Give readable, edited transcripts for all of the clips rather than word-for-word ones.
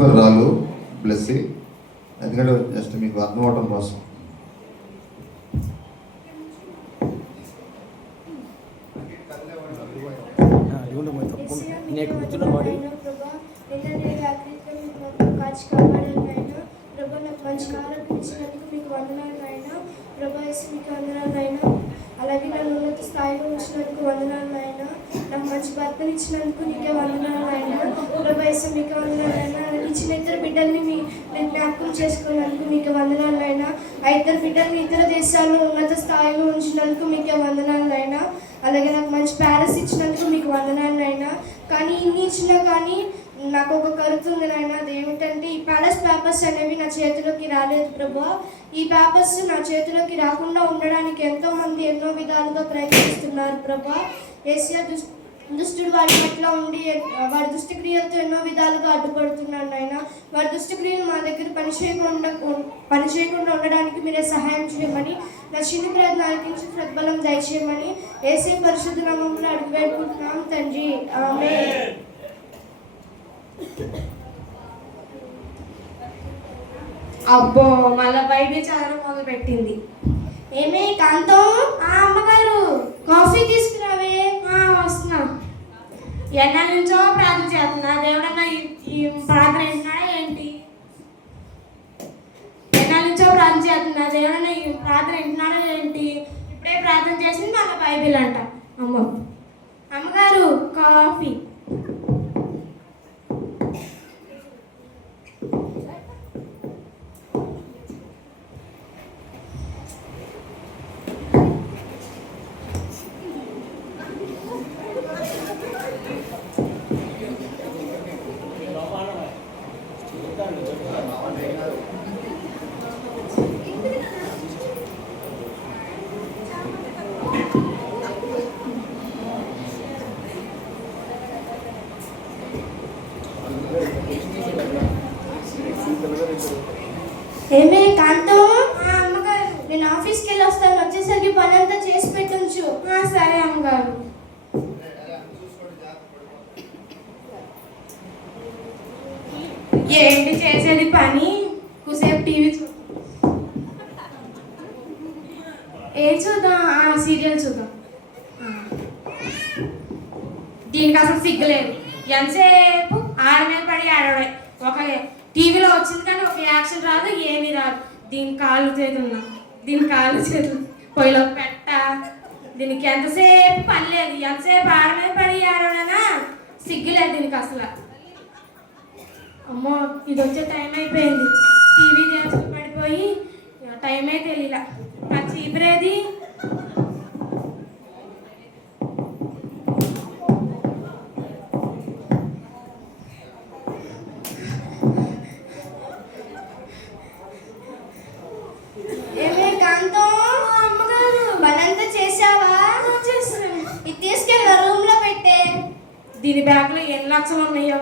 తదుపరి రాళ్ళు బ్లెస్సి, ఎందుకంటే జస్ట్ మీకు అర్థం అవడం కోసం. అలాగే నన్ను ఉన్నత స్థాయిలో ఉంచినందుకు వందనాలు నాయన. నాకు మంచి భర్తను ఇచ్చినందుకు నీకే వందనాలు నాయన. ప్రభా యేసు మీకే వందనాలు నాయన. నాకు ఇచ్చిన ఇద్దరు బిడ్డల్ని నేను జ్ఞాపకం చేసుకున్నందుకు మీకే వందనాలు నాయన. ఆ ఇద్దరు బిడ్డల్ని ఇతర దేశాల్లో ఉన్నత స్థాయిలో ఉంచినందుకు మీకే వందనాలు నాయన. అలాగే నాకు మంచి ప్యాలెస్ ఇచ్చినందుకు మీకు వందనాలు నాయన. కానీ ఇన్ని ఇచ్చినా కానీ నాకు ఒక కరుతు ఉంది నాయన. అదేమిటంటే ఈ ప్యాలెస్ పేపర్స్ అనేవి నా చేతిలోకి రాలేదు ప్రభా. ఈ పేపర్స్ నా చేతిలోకి రాకుండా ఉండడానికి ఎంతోమంది ఎన్నో విధాలుగా ప్రయత్నిస్తున్నారు ప్రభా. ఏసియా దుష్టుడు వాడి పట్ల ఉండి వాడి దుష్టక్రియలతో ఎన్నో విధాలుగా అడ్డుపడుతున్నాడు నాయన. వాడి దుష్టక్రియలు మా దగ్గర పనిచేయకుండా ఉండడానికి మీరే సహాయం చేయమని, నా చిన్న ప్రయత్నం ఆలకించి ప్రతిఫలం దయచేయమని యేసయ్య పరిశుద్ధ నామములో అడిగి వేడుకుంటున్నాం తండ్రి, ఆమేన్. అబ్బో మళ్ళా బైబిల్ చదవడం మొదలు పెట్టింది. ఏమే కాంతం, అమ్మగారు కాఫీ తీసుకురావే. వస్తున్నా. ఎన్నాళ్ళ నుంచో ప్రార్థన చేస్తున్నా, దేవుడన్నా ఈ ప్రార్థన వింటున్నాడా ఏంటి? ఎన్నాళ్ళ నుంచో ప్రార్థన చేస్తున్నా, దేవుడన్నా ఈ ప్రార్థన వింటున్నాడా ఏంటి? ఇప్పుడే ప్రార్థన చేసింది మళ్ళీ బైబిల్ అంట. అమ్మగారు కాఫీ. ఏమే కాంతం, అమ్మగారు నేను ఆఫీస్కి వెళ్ళి వస్తాను. వచ్చేసరికి పని అంతా చేసి పెట్టు. సరే అమ్మగారు. ఏంటి చేసేది పని? కుసేపు టీవీ చూద్దాం, సీరియల్ చూద్దాం. దీనికి అసలు సిగ్గులేదు. ఎంతసేపు ఆడ మీద పడి ఆడవడే. ఒక టీవీలో వచ్చింది కానీ ఒక యాక్షన్ రాదు, ఏమీ రాదు. దీని కాళ్ళు చేతులు పొయ్యిలో పెట్ట. దీనికి ఎంతసేపు పని లేదు, ఎంతసేపు ఆడ మీద పడి ఆడవడనా? సిగ్గులేదు దీనికి అసలు. అమ్మో ఇది వచ్చే టైం అయిపోయింది. టీవీ దేవతలు పడిపోయి టైమే తెలియలా. నాకు చీపురేది? ఏమే కాంతం, అమ్మగారు పనంతా చేసావా? చేస్తున్నాను. ఇది తీసుకెళ్ళి రూమ్ లో పెట్టే. దీని బ్యాగ్లో ఎన్ని లక్షలు ఉన్నాయో.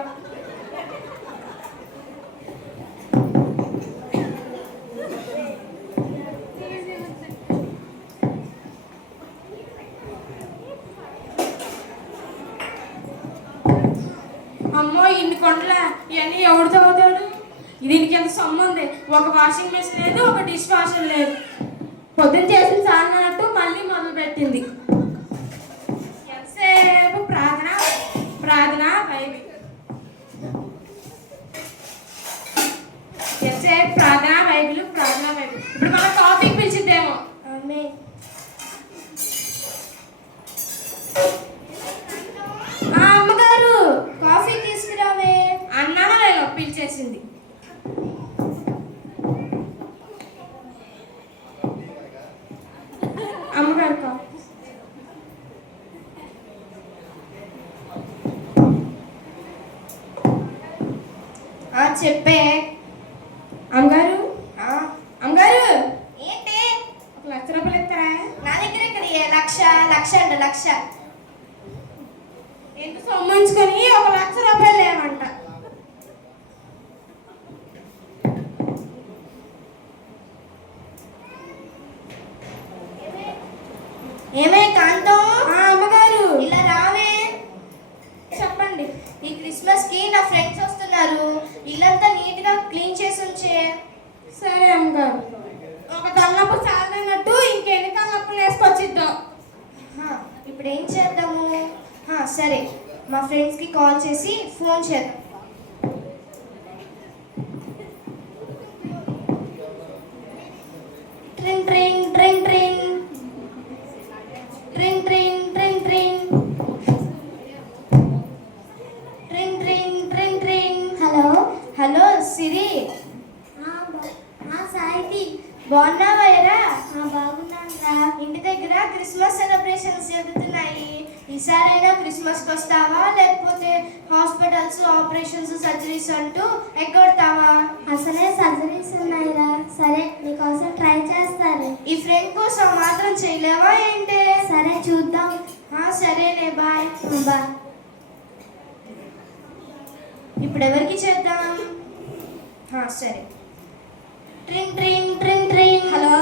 అమ్మో ఇన్ని కొండలా, ఇవన్నీ ఎవడు చదువుతాడు? దీనికి ఎంత సొమ్ము ఉంది. ఒక వాషింగ్ మెషిన్ లేదు, ఒక డిష్ వాషర్ లేదు. పొద్దున్న చేసిన సాగినట్టు మళ్ళీ మొదలు పెట్టింది. ఎంతసేపు ప్రార్థన బైబిల్. ఎంతసేపు ప్రార్థన బైబిల్. ఇప్పుడు మన కాఫీకి పిలిచిద్దేమో. అమ్మగారు కాఫీ తీసుకురావే. అన్నానా లేదు, పిలిచేసింది. అమ్మగారు కాఫీ. చెప్పే. అమ్మగారు ఏంటి? ₹1,00,000 ఇస్తారా? నా దగ్గర ఇక్కడ లక్ష ఎంత సొమ్మించుకొని ₹1,00,000 లేవంట. ఏమే కాంతం, అమ్మగారు ఇలా రావే. చెప్పండి. ఈ క్రిస్మస్ కి నా ఫ్రెండ్స్ వస్తున్నారు. ఇల్లంతా ఫ్రెండ్స్కి కాల్ చేసి ఫోన్ చేద్దాం. ట్రింగ్ ట్రింగ్ ట్రింగ్ ట్రింగ్ ట్రింగ్ ట్రింగ్ ట్రింగ్ ట్రింగ్ ట్రింగ్ ట్రింగ్ ట్రింగ్ ట్రింగ్. హలో హలో సిరి. సాయితి బాగున్నావా? ఎరా బాగున్నాను రా. ఇంటి దగ్గర క్రిస్మస్ సెలబ్రేషన్స్ జరుగుతున్నాయి. ఈసారైనా క్రిస్మస్కి వస్తావా, లేకపోతే హాస్పిటల్స్, ఆపరేషన్స్, సర్జరీస్ అంటూ ఎగ్గొడతావా? అసలే సర్జరీస్ ఉన్నాయిరా. సరే నీకోసం ట్రై చేస్తాను. ఈ ఫ్రెండ్ కోసం మాత్రం చేయలేవా ఏంటే? సరే చూద్దాం. సరేనే, బాయ్. బాయ్. ఇప్పుడు ఎవరికి చేద్దాం? సరే. ట్రింగ్ ట్రింగ్ ట్రింగ్ ట్రింగ్. హలో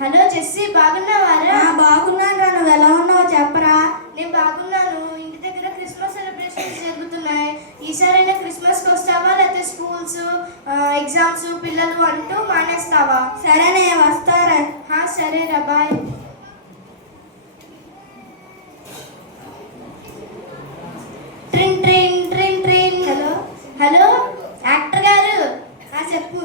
హలో జెస్సీ, బాగున్నావారా? బాగున్నాను రా. నువ్వు ఎలా ఉన్నావో చెప్పరా. నేను బాగున్నాను. ఇంటి దగ్గర క్రిస్మస్ సెలబ్రేషన్స్ జరుగుతున్నాయి. ఈసారైనా క్రిస్మస్కి వస్తావా, లేకపోతే స్కూల్స్, ఎగ్జామ్స్, పిల్లలు అంటూ మానేస్తావా? సరేనే వస్తారా. సరేరా, బాయ్. ట్రింగ్ ట్రింగ్ ట్రింగ్ ట్రింగ్. హలో హలో యాక్టర్ గారు. చెప్పు.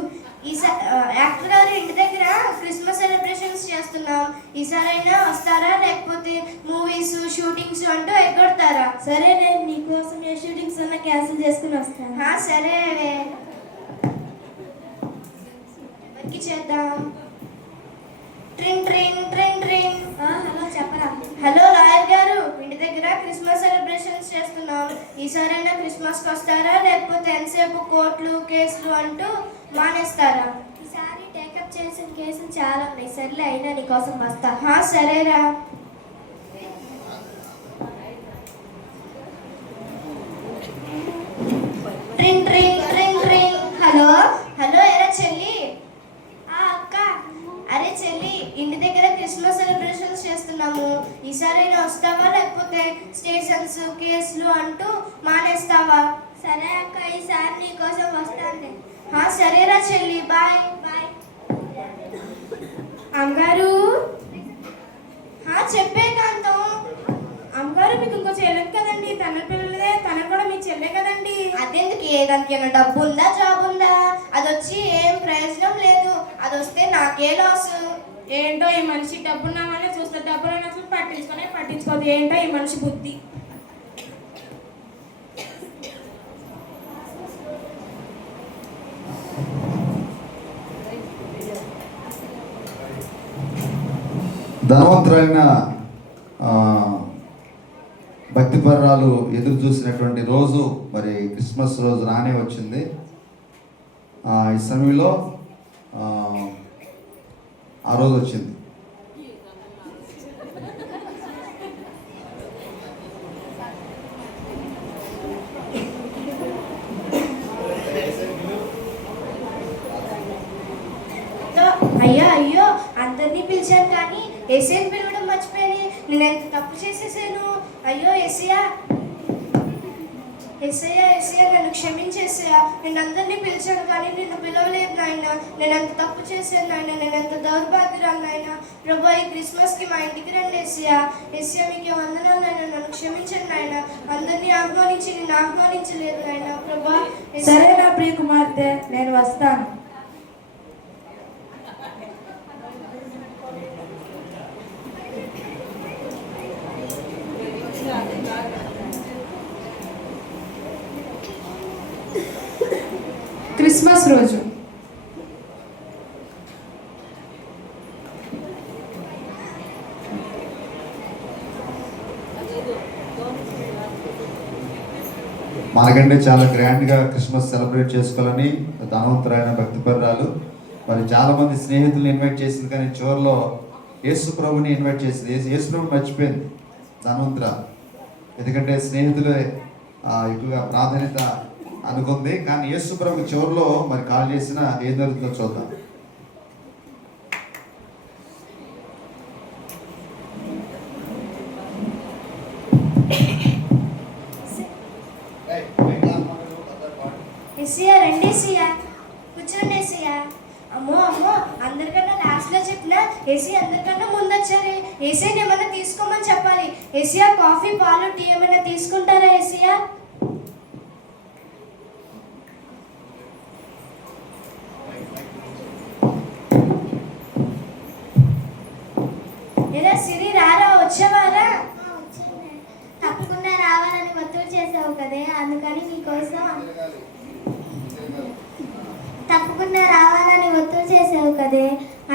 యాక్టర్ గారు, ఇంటి దగ్గర క్రిస్మస్ సెలబ్రేషన్స్ చేస్తున్నాం. ఈసారైనా వస్తారా, లేకపోతే మూవీస్, షూటింగ్స్ అంటూ ఎగ్గొడతారా? సరే నేను నీకోసం ఏ షూటింగ్స్ ఉన్నా క్యాన్సిల్ చేసుకుని వస్తాను. సరే. ఎవరికి చేద్దాం? ట్రింగ్ ట్రింగ్ ట్రింగ్ ట్రింగ్. హలో చెప్పరా. హలో లాయర్ గారు, ఇంటి దగ్గర క్రిస్మస్ సెలబ్రేషన్స్ చేస్తున్నాం. ఈసారైనా క్రిస్మస్కి వస్తారా, లేకపోతే ఎంతసేపు కోర్టులు, కేసులు అంటూ మానేస్తారా? ఈసారి టేకప్ చేసిన కేసులు చాలా ఉన్నాయి. సర్లే అయినా నీకోసం వస్తా. సరేరా. ట్రింగ్ ట్రింగ్ ట్రింగ్ ట్రింగ్. హలో హలో ఎరా చెల్లి. అక్క. అరే చెల్లి, ఇంటి దగ్గర క్రిస్మస్ సెలబ్రేషన్స్ చేస్తున్నాము. ఈసారైనా వస్తావా, లేకపోతే స్టేషన్స్, కేసులు అంటూ మానేస్తావా? సరే అక్క, ఈసారి నీకోసం వస్తాను. సరేరా చెల్లి, బాయ్. బాయ్. అమ్మగారు. చెప్పే కాంతం. అమ్మగారు, మీకు ఇంకో చెల్లెలు కదండి, తన పిల్లలే, తన కూడా మీ చెల్లె కదండి. అదెందుకు? ఏదానికైనా డబ్బు ఉందా, జాబ్ ఉందా? అది వచ్చి ఏం ప్రయోజనం లేదు. అది వస్తే నాకే లాస్. ఏంటో ఈ మనిషి, డబ్బున్నామని చూస్తే డబ్బులు అసలు పట్టించుకోదు. ఏంటో ఈ మనిషి బుద్ధి. ధనవంతులైన భక్తిపరాలు ఎదురు చూసినటువంటి రోజు మరి క్రిస్మస్ రోజు రానే వచ్చింది. ఈ సమయంలో ఆ రోజు వచ్చింది. అయ్యో అందరినీ పిలిచాను కానీ ఎస్ఐని పిలవడం మర్చిపోయి నేను ఎంత తప్పు చేసేసాను. అయ్యో ఎస్ఐయా నన్ను క్షమించేసా. నేను అందరినీ పిలిచాను కానీ నిన్ను పిలవలేదు నాయన. నేను ఎంత తప్పు చేశాను నాయన. నేను ఎంత దౌర్భాగ్యురాలు నాయన. ప్రభా, ఈ క్రిస్మస్కి మా ఇంటికి రండి ఎస్ఐయా. మీకు వందనాలు నాయన. నన్ను క్షమించండి నాయన. అందరినీ ఆహ్వానించి నిన్ను ఆహ్వానించలేదు నాయన. ప్రభా. సరే నా ప్రియ కుమార్తె, నేను వస్తాను. క్రిస్మస్ రోజు మనకంటే చాలా గ్రాండ్గా క్రిస్మస్ సెలబ్రేట్ చేసుకోవాలని ధనవంతులైన భక్తిపరాలు మరి చాలామంది స్నేహితులను ఇన్వైట్ చేసింది, కానీ చివరిలో యేసు ప్రభుని ఇన్వైట్ చేసింది. యేసు ప్రభు మర్చిపోయింది ధనవంతుల. ఎందుకంటే స్నేహితులే ఎక్కువగా ప్రాధాన్యత అనుకుంది. కానీ యేసు ప్రభు చివరిలో మరి కాల్ చేసిన ఏం జరుగుతుందో చూద్దాం. ఎస్సీయా రండి ఎస్సీయా, కూర్చోండి ఎస్సీయా. అమ్మో అందరికన్నా లాస్ట్లో చెప్పిన ఏసీ అందరికన్నా ముందు వచ్చారు. ఏసీని ఏమన్నా తీసుకోమని చెప్పాలి. ఏసీయా కాఫీ, పాలు, టీ ఏమైనా తీసుకుంటారా ఏసీయా? ఏరా సిరి రారా వచ్చావారా? తప్పకుండా రావాలని ఒత్తిడి చేసావు కదే, అందుకని నీకోసం తప్పకుండా రావాలని ఒత్తిడి చేసావు కదే,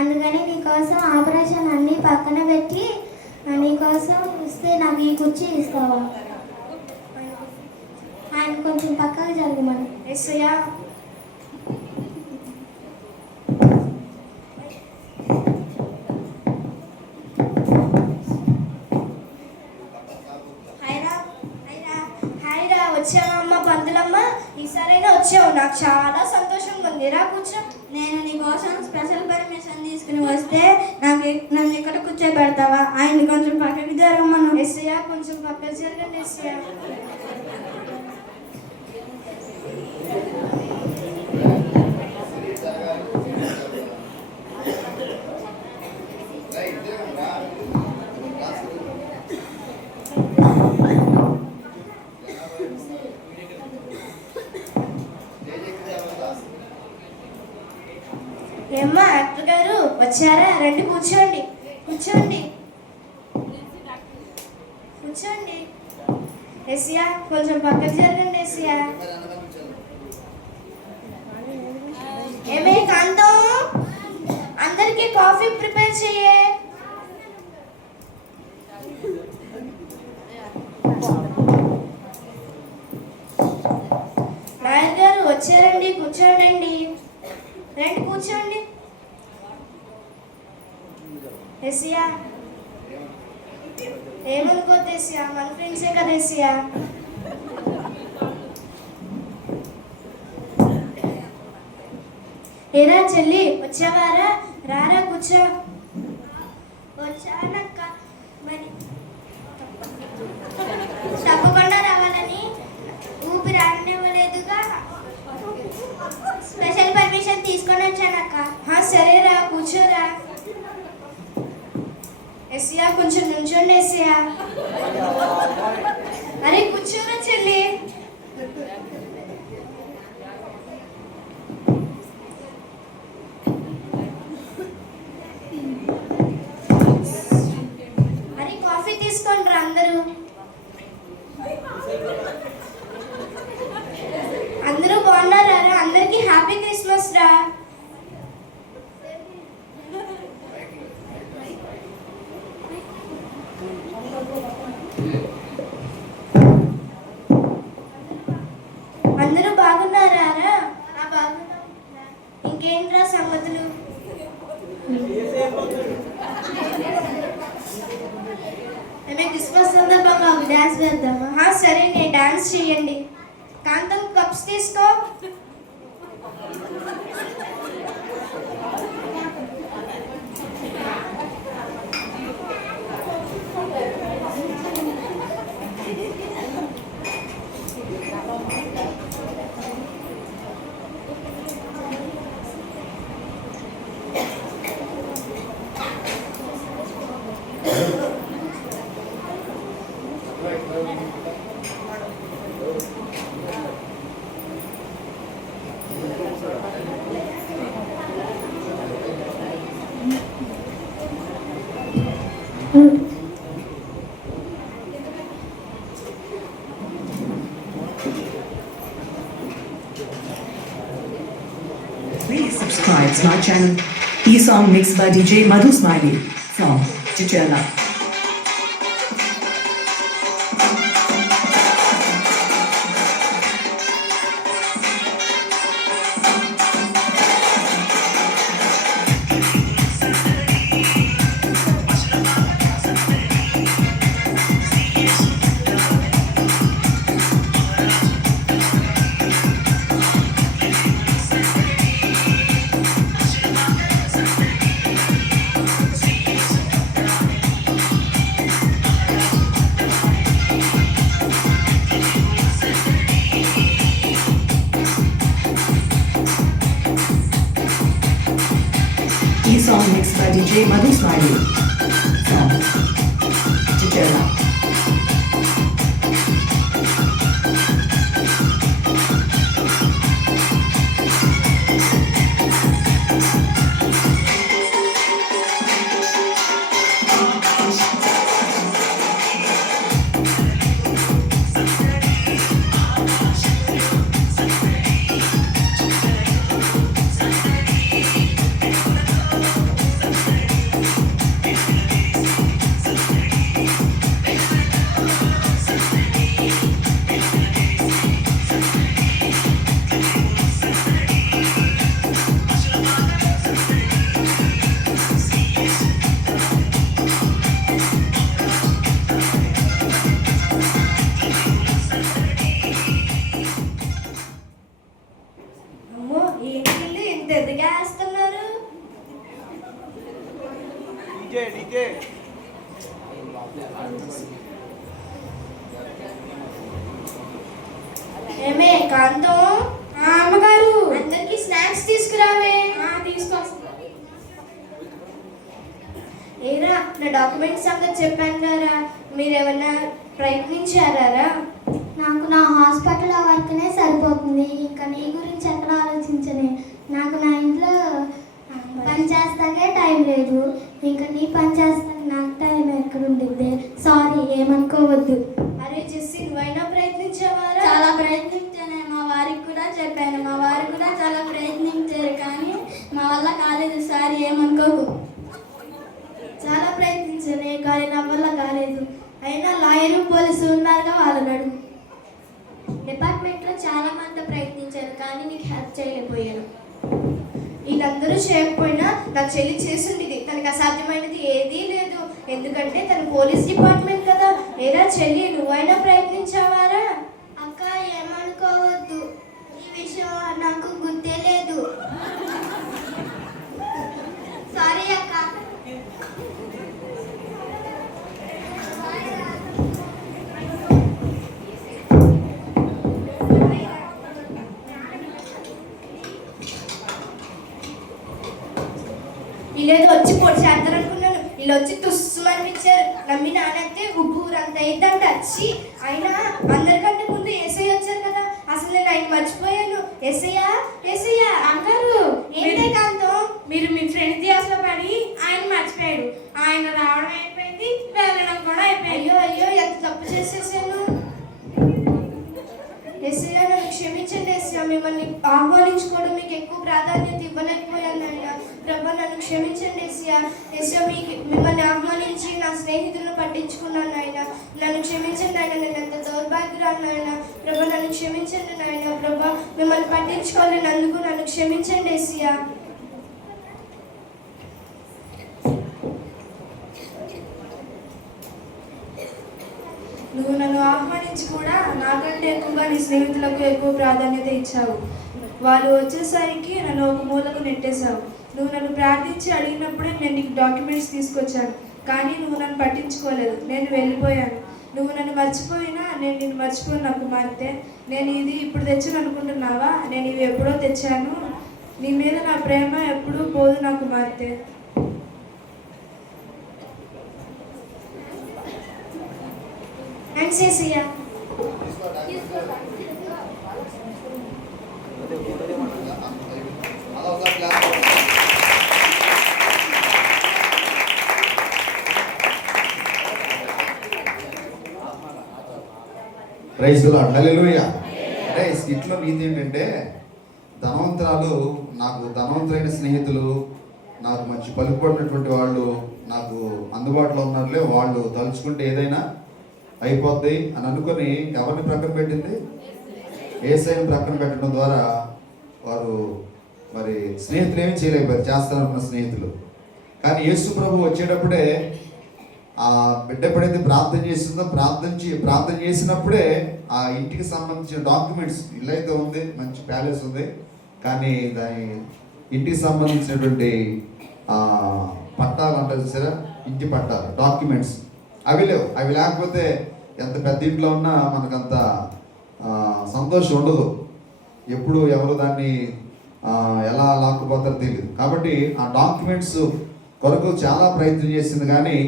అందుకని నీకోసం ఆపరేషన్ అన్నీ పక్కన పెట్టి నీకోసం ఇస్తే నాకు ఈ కుర్చీ ఇస్తావా? ఆయన కొంచెం పక్కకు జరగమని. ఎస్సయ్యా వచ్చావమ్మ పంతులమ్మ, ఈసారైనా వచ్చావు, నాకు చాలా సంతోషంగా ఉంది. రా కూర్చో. నేను నీ కోసం స్పెషల్ పర్మిషన్ తీసుకుని వస్తే నన్ను ఇక్కడ కూర్చోబెడతావా? ఆయన్ని కొంచెం పక్కకి జరగమను. ఎస్సయ్యా కొంచెం పక్కకు జరగండి ఎస్సయ్యా. ఏమ్మా డాక్టర్ గారు వచ్చారా? రండి కూర్చోండి, కూర్చోండి, కూర్చోండి. ఎస్సియా కొంచెం పక్కకు జరగండి ఎస్సియా. ఏమే కాంతం, అందరికీ కాఫీ ప్రిపేర్ చెయ్యే. నాయర్ గారు వచ్చారండి, కూర్చోండి, రండి కూర్చోండి. ఎస్సియా ఏమనుకోద్దు ఎస్సియా, మన ఫ్రెండ్సే కదా ఎస్సియా. ఏరా చెల్లి వచ్చావారా? రారా కూర్చో. వచ్చానక్క, మరి తప్పకుండా రావాలని ఊపిరి ఆడనివ్వలేదుగా, స్పెషల్ పర్మిషన్ తీసుకొని వచ్చానక్క. సరేరా కూర్చోరా. ఎస్సియా కొంచెం నుంచోండి ఎస్సియా. అరే కూర్చోరా చెల్లి. అరే కాఫీ తీసుకోండి రా అందరూ. అందరూ బాగున్నారా? అందరికీ హ్యాపీ క్రిస్మస్ రా. అందరూ బాగున్నారా? బాగున్నాం. ఇంకేంట్రా సంగతులు? మేము క్రిస్మస్ సందర్భంగా ఒక డ్యాన్స్ వేద్దామా? సరే నేను డాన్స్ చేయండి. కాంతం కప్స్ తీసుకో. Please subscribe to my channel. E-song mixed by DJ Madhu Smiley from Chichela. E-song mixed by DJ Madhu Smiley from Chichela. ఇంత ఎదుగా వేస్తున్నారు? ఏమే కాంతం, అమ్మగారు అందరికి స్నాక్స్ తీసుకురావే. తీసుకొస్తా. ఏరా, నా డాక్యుమెంట్స్ సంగతి చెప్పాను కదా, మీరు ఏమన్నా ప్రయత్నించారా? నాకు నా హాస్పిటల్ వర్క్నే సరిపోతుంది, ఇంకా నీ గురించి ఎక్కడ ఆలోచించనే. నాకు నా ఇంట్లో పని చేస్తాకే టైం లేదు, ఇంకా నీ పని చేస్తాను నాకు టైం ఎక్కడ ఉండిద్ది. సారీ, ఏమనుకోవద్దు. అరే జెస్సీ, నువ్వైనా ప్రయత్నించావారా? చాలా ప్రయత్నించాను, మా వారికి కూడా చెప్పాను, మా వారు కూడా చాలా ప్రయత్నించారు, కానీ మా వల్ల కాలేదు. సారీ, ఏమనుకోకు. చాలా ప్రయత్నించానే, కానీ నా వల్ల కాలేదు. అయినా లాయరు పోలీసు ఉన్నారుగా, వాళ్ళని అడుగు. డిపార్ట్మెంట్లో చాలా మంది ప్రయత్నించారు, కానీ నీకు హెల్ప్ చేయలేకపోయాను. వీళ్ళందరూ చేయకపోయినా నా చెల్లి చేసుండేది. తనకు అసాధ్యమైనది ఏదీ లేదు, ఎందుకంటే తను పోలీస్ డిపార్ట్మెంట్ కదా. ఏరా చెల్లి, నువ్వైనా ప్రయత్నించావారా? అక్క, ఏమనుకోవద్దు, ఈ విషయం నాకు గుర్తే లేదు. సారీ అక్క. వీళ్ళేదో వచ్చి పొడి చేద్దారనుకున్నాను, వీళ్ళు వచ్చి తుస్సుమనిపించారు. నమ్మి నానైతే ఊరంత అయిందంటే వచ్చి. అయినా అందరికంటే ముందు ఏసై వచ్చారు కదా, అసలు నేను ఆయన మర్చిపోయాను. ఏసయ్యా, ఏసయ్యా. అమ్మగారు ఏంటే కాంతం, మీరు మీ ఫ్రెండ్స్ ధ్యాసలో పడి ఆయన మర్చిపోయాడు. ఆయన రావడం అయిపోయింది, వెళ్ళడం కూడా అయిపోయింది. అయ్యో అయ్యో, ఎంత తప్పు చేసేసాను. ఏసయ్యా, నన్ను క్షమించండి ఏసయ్యా. మిమ్మల్ని ఆహ్వానించుకోవడం మీకు ఎక్కువ ప్రాధాన్యత ఇవ్వలేకపోయాను ఆయన. ప్రభా, నన్ను క్షమించండి ఏసయ్యా. ఏసయ్యా, మిమ్మల్ని ఆహ్వానించి నా స్నేహితులను పట్టించుకున్నాను ఆయన. నన్ను క్షమించండి ఆయన, నేను ఎంత దౌర్భాగ్యురాను ఆయన. ప్రభా, నన్ను క్షమించండి నాయన. ప్రభా, మిమ్మల్ని పట్టించుకోలేనందుకు నన్ను క్షమించండి ఏసయ్యా. నువ్వు నన్ను ఆహ్వానించి కూడా నాకంటే ఎక్కువగా నీ స్నేహితులకు ఎక్కువ ప్రాధాన్యత ఇచ్చావు. వాళ్ళు వచ్చేసరికి నన్ను ఒక మూలకు నెట్టేశావు. నువ్వు నన్ను ప్రార్థించి అడిగినప్పుడే నేను నీకు డాక్యుమెంట్స్ తీసుకొచ్చాను, కానీ నువ్వు నన్ను పట్టించుకోలేదు. నేను వెళ్ళిపోయాను. నువ్వు నన్ను మర్చిపోయినా నేను నిన్ను మర్చిపోను నా కుమార్తె. నేను ఇది ఇప్పుడు తెచ్చాను అనుకుంటున్నావా? నేను ఇవి ఎప్పుడో తెచ్చాను. నీ మీద నా ప్రేమ ఎప్పుడూ పోదు నా కుమార్తె. థ్యాంక్స్ ఏసయ్యా. Praise the lord, hallelujah. అంటే ఈ స్కిట్లో నీతి ఏంటంటే, ధనవంతురాలు, నాకు ధనవంతులైన స్నేహితులు, నాకు మంచి పలుకుబడినటువంటి వాళ్ళు నాకు అందుబాటులో ఉన్నారులే, వాళ్ళు తలుచుకుంటే ఏదైనా అయిపోద్ది అని అనుకుని ఎవరిని ప్రక్కన పెట్టింది? యేసయ్యను ప్రక్కన పెట్టడం ద్వారా వారు మరి స్నేహితులు ఏమి చేయలేకపోయారు, చేస్తారనుకున్న స్నేహితులు. కానీ యేసు ప్రభు వచ్చేటప్పుడే ఆ బిడ్డ ఎప్పుడైతే ప్రార్థన చేసిందో, ప్రార్థన చేసినప్పుడే ఆ ఇంటికి సంబంధించిన డాక్యుమెంట్స్, ఇల్లు అయితే ఉంది, మంచి ప్యాలెస్ ఉంది, కానీ దాని ఇంటికి సంబంధించినటువంటి పట్టాలు అంటారు చూసారా, ఇంటి పట్టాలు, డాక్యుమెంట్స్ అవి లేవు. అవి లేకపోతే ఎంత పెద్ద ఇంట్లో ఉన్నా మనకంత సంతోషం ఉండదు. ఎప్పుడు ఎవరు దాన్ని ఎలా లాక్కుపోతారో తెలియదు. కాబట్టి ఆ డాక్యుమెంట్స్ కొరకు చాలా ప్రయత్నం చేసింది, కానీ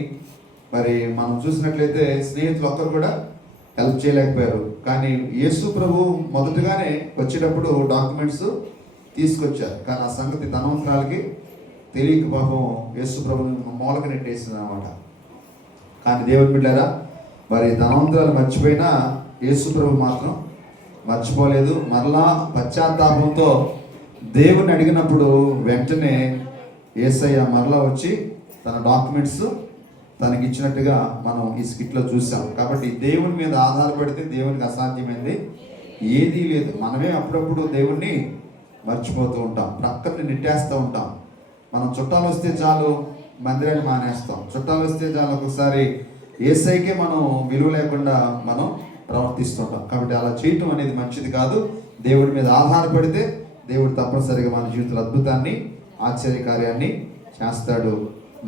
మరి మనం చూసినట్లయితే స్నేహితులు ఒక్కరు కూడా హెల్ప్ చేయలేకపోయారు. కానీ యేసు ప్రభు మొదటగానే వచ్చేటప్పుడు డాక్యుమెంట్స్ తీసుకొచ్చారు, కానీ ఆ సంగతి ధనవంతురాలకి తెలియక పాపం యేసు ప్రభుని మూలక నెట్టేసింది అనమాట. కానీ దేవుని బిడ్డారా, మరి ధనవంతురాలు మర్చిపోయినా యేసు ప్రభు మాత్రం మర్చిపోలేదు. మరలా పశ్చాత్తాపంతో దేవుని అడిగినప్పుడు వెంటనే యేసయ్య మరలా వచ్చి తన డాక్యుమెంట్స్ తనకి ఇచ్చినట్టుగా మనం ఈ స్కిట్లో చూసాం. కాబట్టి దేవుని మీద ఆధారపడితే దేవునికి అసాధ్యమైంది ఏదీ లేదు. మనమే అప్పుడప్పుడు దేవుణ్ణి మర్చిపోతూ ఉంటాం, ప్రక్కని నెట్టేస్తూ ఉంటాం. మనం చుట్టాలు వస్తే చాలు మందిరాన్ని మానేస్తాం, చుట్టాలు వస్తే చాలు ఒకసారి యేసయ్యకే మనం విలువ లేకుండా మనం ప్రవర్తిస్తుంటాం. కాబట్టి అలా చేయటం అనేది మంచిది కాదు. దేవుడి మీద ఆధారపడితే దేవుడు తప్పనిసరిగా మన జీవితంలో అద్భుతాన్ని ఆశ్చర్యకార్యాన్ని చేస్తాడు.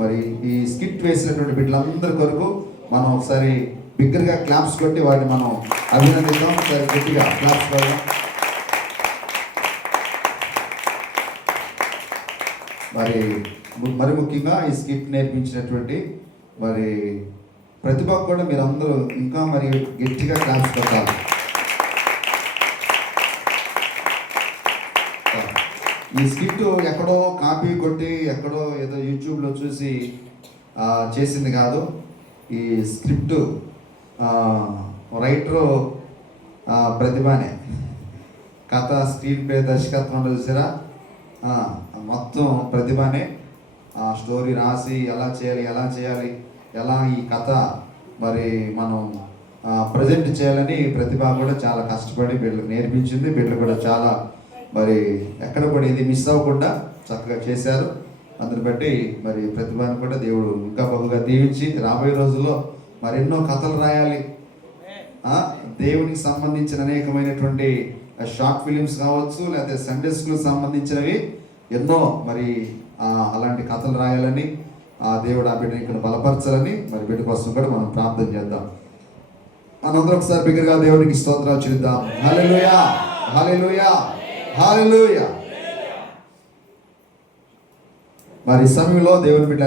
మరి ఈ స్కిట్ వేసినటువంటి బిడ్డలందరి కొరకు మనం ఒకసారి బిగ్గరగా క్లాప్స్ కొట్టి వాటిని మనం అభినందిద్దాం. ఒకసారి గట్టిగా క్లాప్స్ కొడదాం. మరి ముఖ్యంగా ఈ స్కిట్ నేర్పించినటువంటి మరి ప్రతిభకు కూడా మీరందరూ ఇంకా మరి గట్టిగా క్లాప్స్ కొట్టాలి. ఈ స్కిట్ ఎక్కడో కాపీ కొట్టి ఎక్కడో ఏదో యూట్యూబ్లో చూసి చేసింది కాదు. ఈ స్క్రిప్ట్ రైటరు ప్రతిభనే, కథ స్క్రీన్ ప్లే దర్శకత్వం చూసారా, మొత్తం ప్రతిభనే. స్టోరీ రాసి ఎలా చేయాలి ఎలా ఈ కథ మరి మనం ప్రజెంట్ చేయాలని ప్రతిభ కూడా చాలా కష్టపడి వీళ్ళకి నేర్పించింది. వీళ్ళు కూడా చాలా మరి ఎక్కడ కూడా ఇది మిస్ అవ్వకుండా చక్కగా చేశారు. అందుని బట్టి మరి ప్రతిభను కూడా దేవుడు ఇంకా బహుగా దీవించి రాబోయే రోజుల్లో మరెన్నో కథలు రాయాలి. దేవునికి సంబంధించిన అనేకమైనటువంటి షార్ట్ ఫిలిమ్స్ కావచ్చు, లేకపోతే సండే స్కూల్ సంబంధించినవి ఎన్నో మరి అలాంటి కథలు రాయాలని దేవుడు ఆ బిడ్డని ఇక్కడ బలపరచాలని మరి బిడ్డ కోసం కూడా మనం ప్రార్థన చేద్దాం. మనందరం ఒకసారి బిగ్గరగా దేవునికి స్తోత్రాలు చెల్లిద్దాం. హల్లెలూయా, హల్లెలూయా, హల్లెలూయా. మరి సమయంలో దేవుని బిడ్డ